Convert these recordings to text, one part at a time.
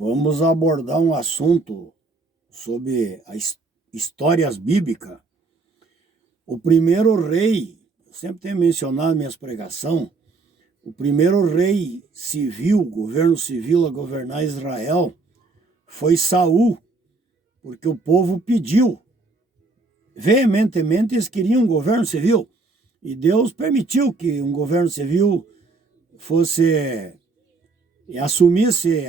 Vamos abordar um assunto sobre as histórias bíblicas. O primeiro rei, eu sempre tenho mencionado em minhas pregações, o primeiro rei civil, governo civil a governar Israel, foi Saul, porque o povo pediu. Veementemente eles queriam um governo civil. E Deus permitiu que um governo civil assumisse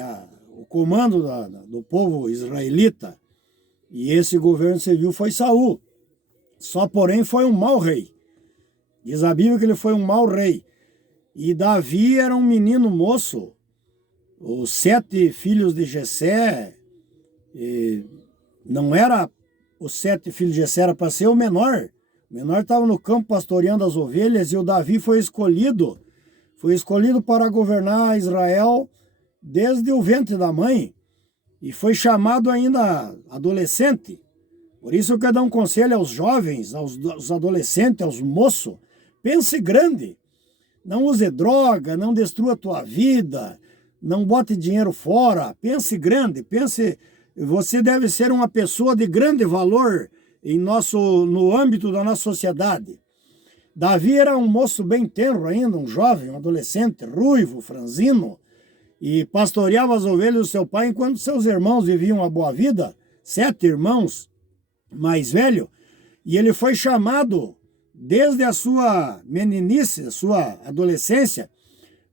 o comando do povo israelita. E esse governo civil foi Saul. Só porém foi um mau rei. Diz a Bíblia que ele foi um mau rei. E Davi era um menino moço. Os 7 filhos de Jessé, não era os 7 filhos de Jessé, era para ser o menor. O menor estava no campo pastoreando as ovelhas e o Davi foi escolhido. Foi escolhido para governar Israel desde o ventre da mãe. E foi chamado ainda adolescente. Por isso eu quero dar um conselho aos jovens, aos adolescentes, aos moços. Pense grande. Não use droga, não destrua a tua vida, não bote dinheiro fora. Pense grande, você deve ser uma pessoa de grande valor no âmbito da nossa sociedade. Davi era um moço bem tenro ainda, um jovem, um adolescente, ruivo, franzino, e pastoreava as ovelhas do seu pai enquanto seus irmãos viviam uma boa vida, 7 irmãos mais velhos, e ele foi chamado desde a sua meninice, a sua adolescência,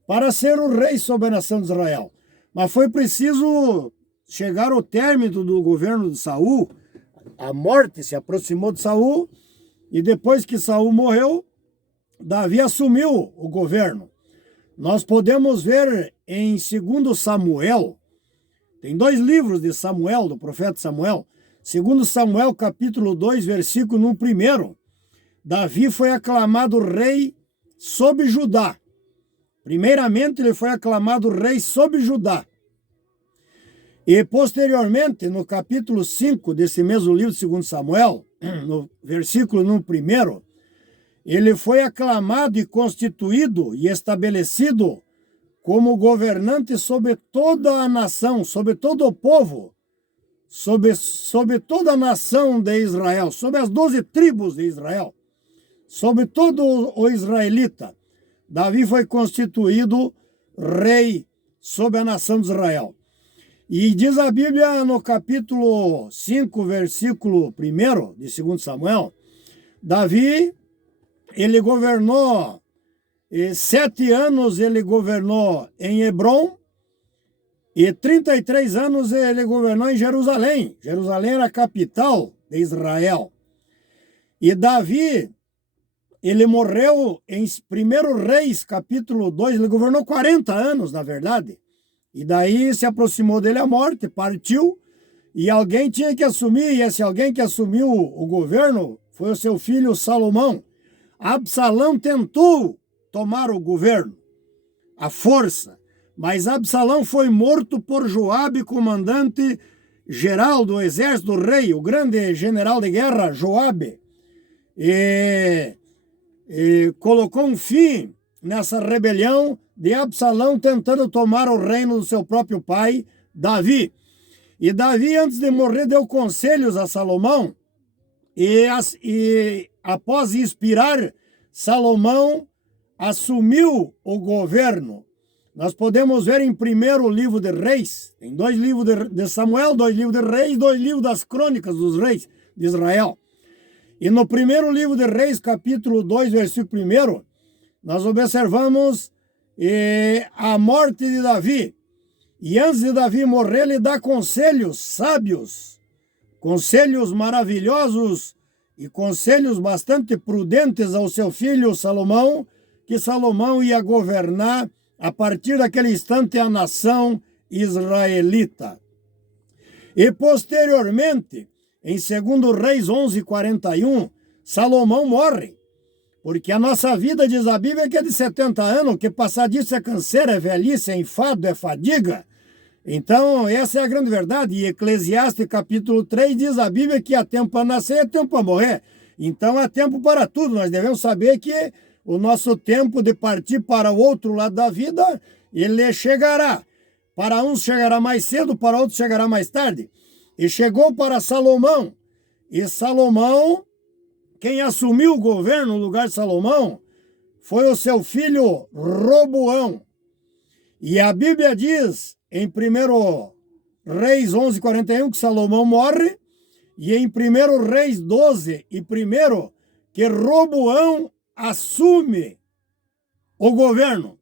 para ser o rei sobre a nação de Israel. Mas foi preciso chegar ao término do governo de Saul. A morte se aproximou de Saul, e depois que Saul morreu, Davi assumiu o governo. Nós podemos ver em 2 Samuel, tem 2 livros de Samuel, do profeta Samuel. 2 Samuel, capítulo 2, versículo 1. Davi foi aclamado rei sobre Judá. Primeiramente, ele foi aclamado rei sobre Judá. E, posteriormente, no capítulo 5 desse mesmo livro de 2 Samuel, no versículo 1, ele foi aclamado e constituído e estabelecido como governante sobre toda a nação, sobre todo o povo, sobre toda a nação de Israel, sobre as 12 tribos de Israel, sobre todo o israelita. Davi foi constituído rei sobre a nação de Israel. E diz a Bíblia no capítulo 5, versículo 1 de 2 Samuel, Davi, ele governou 7 anos, ele governou em Hebrom, e 33 anos ele governou em Jerusalém. Jerusalém era a capital de Israel. E Davi, ele morreu em 1 Reis, capítulo 2, ele governou 40 anos, na verdade. E daí se aproximou dele a morte, partiu, e alguém tinha que assumir, e esse alguém que assumiu o governo foi o seu filho Salomão. Absalão tentou tomar o governo, à força, mas Absalão foi morto por Joabe, comandante geral do exército do rei, o grande general de guerra, Joabe, e colocou um fim nessa rebelião de Absalão tentando tomar o reino do seu próprio pai, Davi. E Davi, antes de morrer, deu conselhos a Salomão, e após inspirar, Salomão assumiu o governo. Nós podemos ver em 1 livro de Reis, tem 2 livros de Samuel, 2 livros de Reis, 2 livros das crônicas dos reis de Israel. E no 1 livro de Reis, capítulo 2, versículo 1, nós observamos a morte de Davi. E antes de Davi morrer, ele dá conselhos sábios, conselhos maravilhosos e conselhos bastante prudentes ao seu filho Salomão, que Salomão ia governar a partir daquele instante a nação israelita. E posteriormente, em 2 Reis 11:41, Salomão morre, porque a nossa vida, diz a Bíblia, que é de 70 anos, que passar disso é canseira, é velhice, é enfado, é fadiga. Então, essa é a grande verdade. E Eclesiastes capítulo 3 diz a Bíblia que há tempo para nascer e há tempo para morrer. Então, há tempo para tudo. Nós devemos saber que o nosso tempo de partir para o outro lado da vida, ele chegará. Para uns chegará mais cedo, para outros chegará mais tarde. E chegou para Salomão. E Salomão, quem assumiu o governo no lugar de Salomão, foi o seu filho Roboão. E a Bíblia diz, em 1 Reis 11:41, que Salomão morre, e em 1 Reis 12:1, que Roboão assume o governo.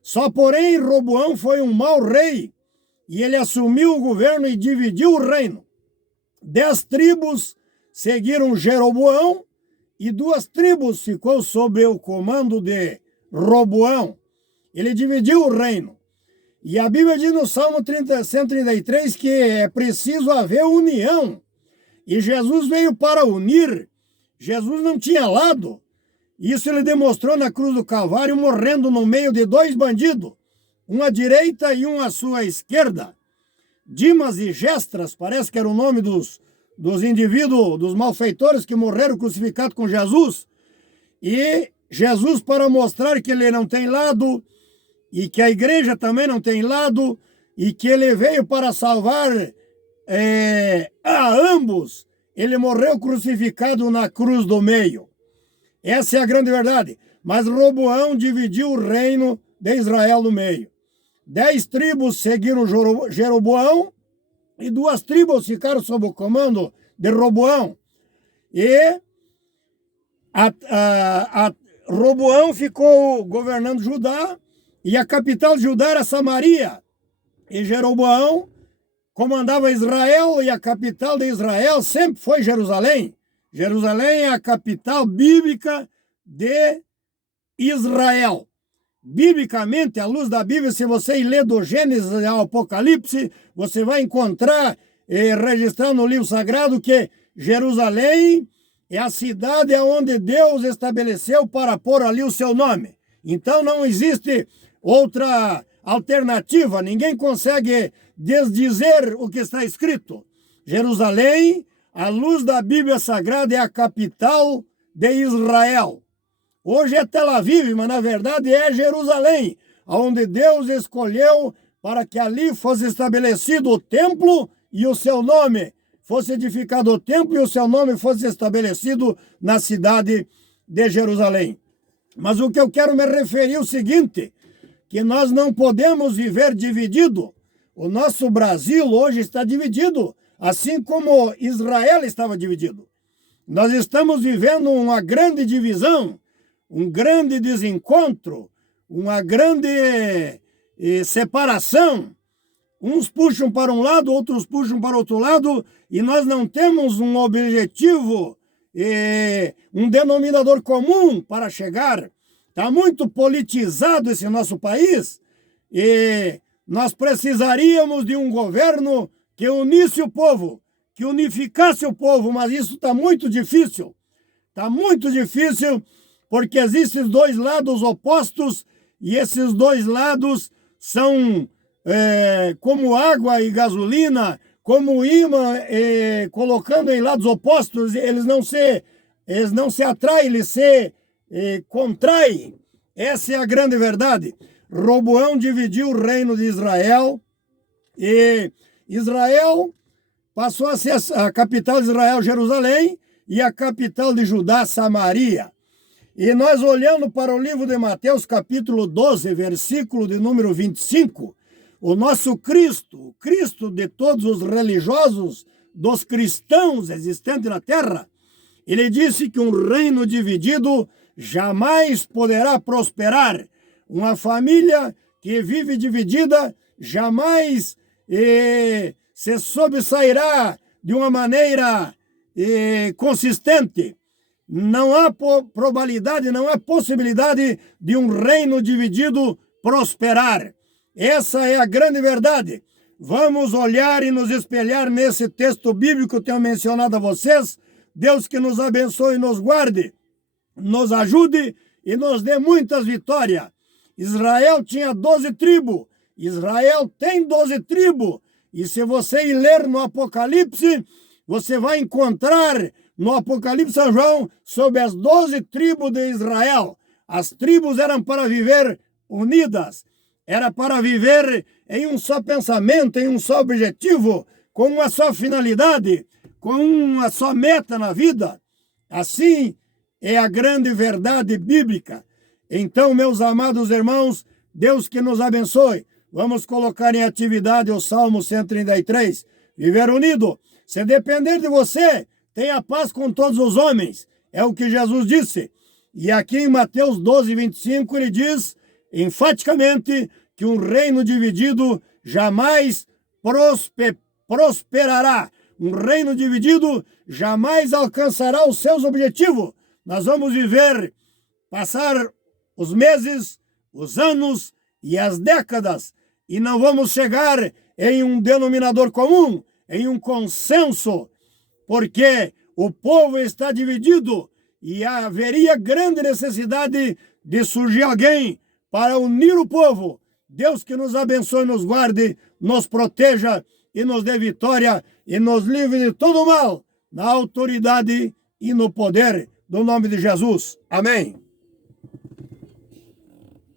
Só porém, Roboão foi um mau rei, e ele assumiu o governo e dividiu o reino. 10 tribos seguiram Jeroboão, e 2 tribos ficou sob o comando de Roboão. Ele dividiu o reino. E a Bíblia diz no Salmo 133 que é preciso haver união. E Jesus veio para unir. Jesus não tinha lado. Isso ele demonstrou na cruz do Calvário, morrendo no meio de 2 bandidos, um à direita e um à sua esquerda. Dimas e Gestras, parece que era o nome dos indivíduos, dos malfeitores que morreram crucificados com Jesus. E Jesus, para mostrar que ele não tem lado, e que a igreja também não tem lado, e que ele veio para salvar a ambos, ele morreu crucificado na cruz do meio. Essa é a grande verdade. Mas Roboão dividiu o reino de Israel no meio. 10 tribos seguiram Jeroboão e 2 tribos ficaram sob o comando de Roboão. E Roboão ficou governando Judá, e a capital de Judá era Samaria. E Jeroboão comandava Israel, e a capital de Israel sempre foi Jerusalém. Jerusalém é a capital bíblica de Israel. Biblicamente, à luz da Bíblia, se você ler do Gênesis ao Apocalipse, você vai encontrar registrado no livro sagrado que Jerusalém é a cidade onde Deus estabeleceu para pôr ali o seu nome. Então não existe outra alternativa, ninguém consegue desdizer o que está escrito. Jerusalém, à luz da Bíblia Sagrada, é a capital de Israel. Hoje é Tel Aviv, mas na verdade é Jerusalém, onde Deus escolheu para que ali fosse estabelecido o templo e o seu nome. Fosse edificado o templo e o seu nome fosse estabelecido na cidade de Jerusalém. Mas o que eu quero me referir é o seguinte, que nós não podemos viver dividido. O nosso Brasil hoje está dividido, assim como Israel estava dividido. Nós estamos vivendo uma grande divisão, um grande desencontro, uma grande separação. Uns puxam para um lado, outros puxam para outro lado, e nós não temos um objetivo, um denominador comum para chegar. Está muito politizado esse nosso país, e nós precisaríamos de um governo que unisse o povo, que unificasse o povo, mas isso está muito difícil. Está muito difícil, porque existem 2 lados opostos, e esses 2 lados são como água e gasolina, como imã, colocando em lados opostos, eles não se atraem, eles se contraem. Essa é a grande verdade. Roboão dividiu o reino de Israel, e Israel passou a ser a capital de Israel, Jerusalém, e a capital de Judá, Samaria. E nós olhando para o livro de Mateus, capítulo 12, versículo de número 25, o nosso Cristo, o Cristo de todos os religiosos, dos cristãos existentes na terra, ele disse que um reino dividido jamais poderá prosperar. Uma família que vive dividida jamais se sobressairá de uma maneira consistente. Não há probabilidade, não há possibilidade de um reino dividido prosperar. Essa é a grande verdade. Vamos olhar e nos espelhar nesse texto bíblico que eu tenho mencionado a vocês. Deus que nos abençoe e nos guarde, nos ajude e nos dê muitas vitórias. Israel tinha 12 tribos. Israel tem 12 tribos. E se você ir ler no Apocalipse, você vai encontrar no Apocalipse São João sobre as 12 tribos de Israel. As tribos eram para viver unidas. era para viver em um só pensamento, em um só objetivo, com uma só finalidade, com uma só meta na vida. Assim é a grande verdade bíblica. Então, meus amados irmãos, Deus que nos abençoe. Vamos colocar em atividade o Salmo 133. Viver unido. Se depender de você, tenha paz com todos os homens. É o que Jesus disse. E aqui em Mateus 12, 25, ele diz enfaticamente que um reino dividido jamais prosperará. Um reino dividido jamais alcançará os seus objetivos. Nós vamos passar os meses, os anos e as décadas, e não vamos chegar em um denominador comum, em um consenso, porque o povo está dividido e haveria grande necessidade de surgir alguém para unir o povo. Deus que nos abençoe, nos guarde, nos proteja e nos dê vitória e nos livre de todo mal, na autoridade e no poder do nome de Jesus. Amém.